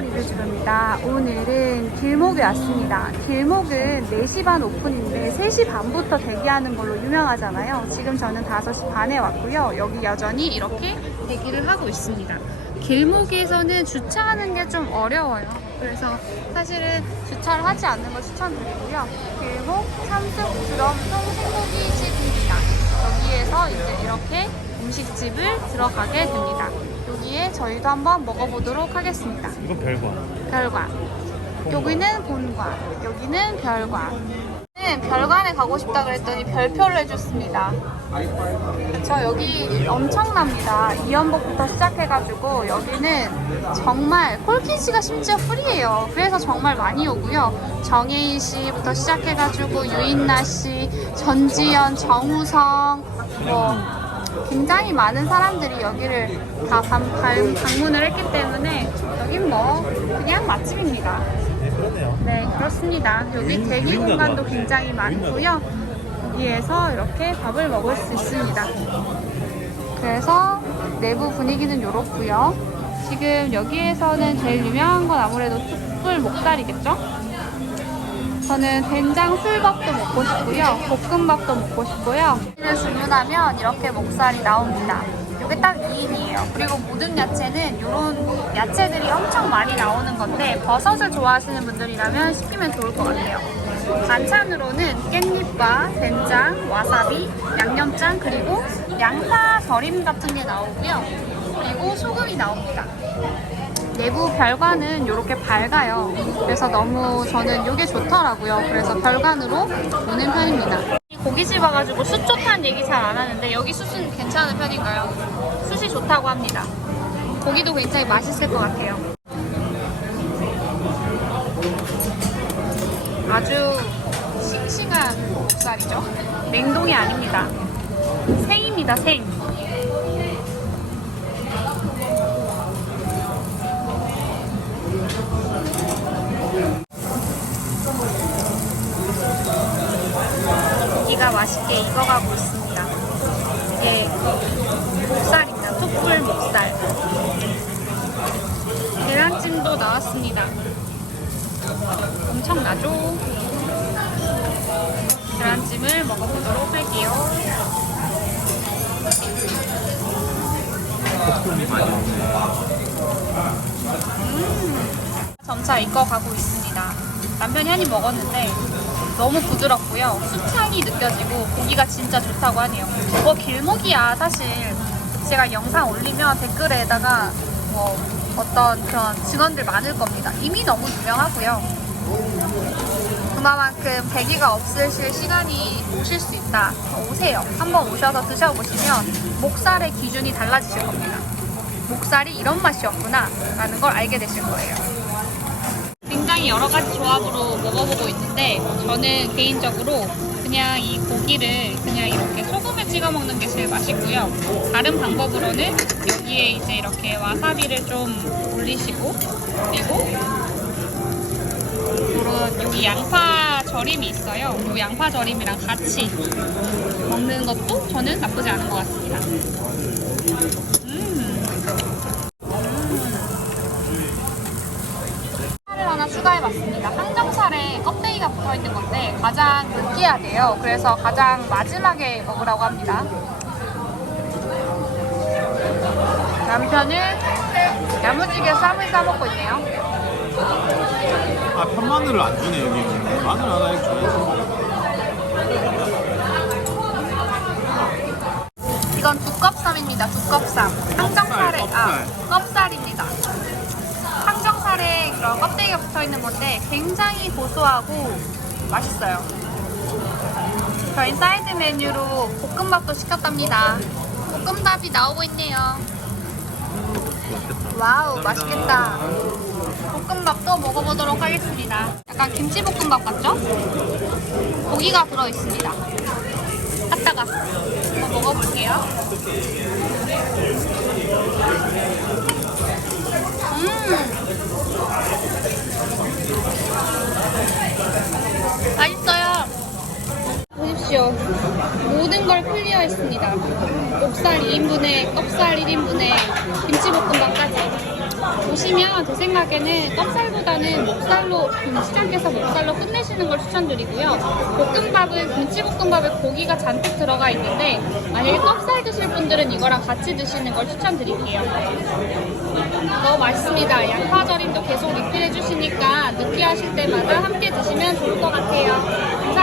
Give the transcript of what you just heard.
리뷰주부입니다. 오늘은 길목에 왔습니다. 길목은 4시 반 오픈인데 3시 반부터 대기하는 걸로 유명하잖아요. 지금 저는 5시 반에 왔고요. 여기 여전히 이렇게 대기를 하고 있습니다. 길목에서는 주차하는 게 좀 어려워요. 그래서 사실은 주차를 하지 않는 걸 추천드리고요. 길목 참숙 드럼 통 생고기 집입니다. 여기에서 이제 이렇게 음식집을 들어가게 됩니다. 여기에 저희도 한번 먹어보도록 하겠습니다. 이건 별과. 별관. 여기는 본관. 여기는 별관. 는 별관에 가고 싶다 그랬더니 별표를 해줬습니다. 저 여기 엄청납니다. 이연복부터 시작해가지고 여기는 정말 콜키지가 심지어 프리예요. 그래서 정말 많이 오고요. 정혜인 씨부터 시작해가지고 유인나 씨, 전지현, 정우성, 뭐 굉장히 많은 사람들이 여기를 다 방, 방, 방문을 했기 때문에 여긴 뭐 그냥 맛집입니다. 네, 그러네요. 네, 그렇습니다. 여기 유인- 대기 공간도. 굉장히 많고요. 여기에서 이렇게 밥을 먹을 수 있습니다. 그래서 내부 분위기는 이렇고요. 지금 여기에서는 제일 유명한 건 아무래도 숯불 목살이겠죠? 저는 된장 술밥도 먹고 싶고요. 볶음밥도 먹고 싶고요. 를 주문하면 이렇게 목살이 나옵니다. 이게 딱 2인이에요. 그리고 모든 야채는 이런 야채들이 엄청 많이 나오는 건데 버섯을 좋아하시는 분들이라면 시키면 좋을 것 같아요. 반찬으로는 깻잎과 된장, 와사비, 양념장 그리고 양파 절임 같은 게 나오고요. 그리고 소금이 나옵니다. 내부 별관은 이렇게 밝아요. 그래서 너무 저는 이게 좋더라고요. 그래서 별관으로 오는 편입니다. 고깃집 와가지고 숯 좋다는 얘기 잘 안 하는데 여기 숯은 괜찮은 편인가요? 숯이 좋다고 합니다. 고기도 굉장히 맛있을 것 같아요. 아주 싱싱한 목살이죠. 냉동이 아닙니다. 생입니다, 생. 고기가 맛있게 익어가고 있습니다. 이게 목살입니다. 툭불 목살. 계란찜도 나왔습니다. 엄청나죠? 계란찜을 먹어보도록 할게요. 없네. 점차 익어가고 있습니다. 남편이 한 입 먹었는데 너무 부드럽고요. 숯향이 느껴지고 고기가 진짜 좋다고 하네요. 뭐 길목이야 사실 제가 영상 올리면 댓글에다가 뭐 어떤 그런 증언들 많을 겁니다. 이미 너무 유명하고요. 그만큼 대기가 없으실 시간이 오실 수 있다. 오세요. 한번 오셔서 드셔보시면 목살의 기준이 달라지실 겁니다. 목살이 이런 맛이었구나 라는 걸 알게 되실 거예요. 여러 가지 조합으로 먹어보고 있는데 저는 개인적으로 그냥 이 고기를 그냥 이렇게 소금에 찍어 먹는 게 제일 맛있고요. 다른 방법으로는 여기에 이제 이렇게 와사비를 좀 올리시고 그리고 이런 여기 양파 절임이 있어요. 이 양파 절임이랑 같이 먹는 것도 저는 나쁘지 않은 것 같습니다. 살을 하나 추가해봤습니다. 항정살에 껍데기가 붙어있는 건데 가장 느끼하대요. 그래서 가장 마지막에 먹으라고 합니다. 남편은 야무지게 쌈을 싸먹고 있네요. 아, 편마늘을 안 주네, 여기. 마늘 하나 줘야지. 이건 두껍쌈입니다. 두껍쌈. 항정살에 아 껍살입니다. 항정살에 그런 껍데기가 붙어 있는 건데 굉장히 고소하고 맛있어요. 저희 사이드 메뉴로 볶음밥도 시켰답니다. 볶음밥이 나오고 있네요. 와우 맛있겠다. 볶음밥도 먹어보도록 하겠습니다. 약간 김치볶음밥 같죠? 고기가 들어있습니다. 한번 먹어볼게요. 음 맛있어요. 보십시오. 모든 걸 클리어했습니다. 목살 2인분에 껍살 1인분에 김치볶음밥까지. 오시면 제 생각에는 떡살보다는 목살로 음, 시장에서 목살로 끝내시는 걸 추천드리고요. 볶음밥은 김치볶음밥에 고기가 잔뜩 들어가 있는데 만약에 떡살 드실 분들은 이거랑 같이 드시는 걸 추천드릴게요. 너무 맛있습니다. 양파절임도 계속 리필해 주시니까 느끼하실 때마다 함께 드시면 좋을 것 같아요.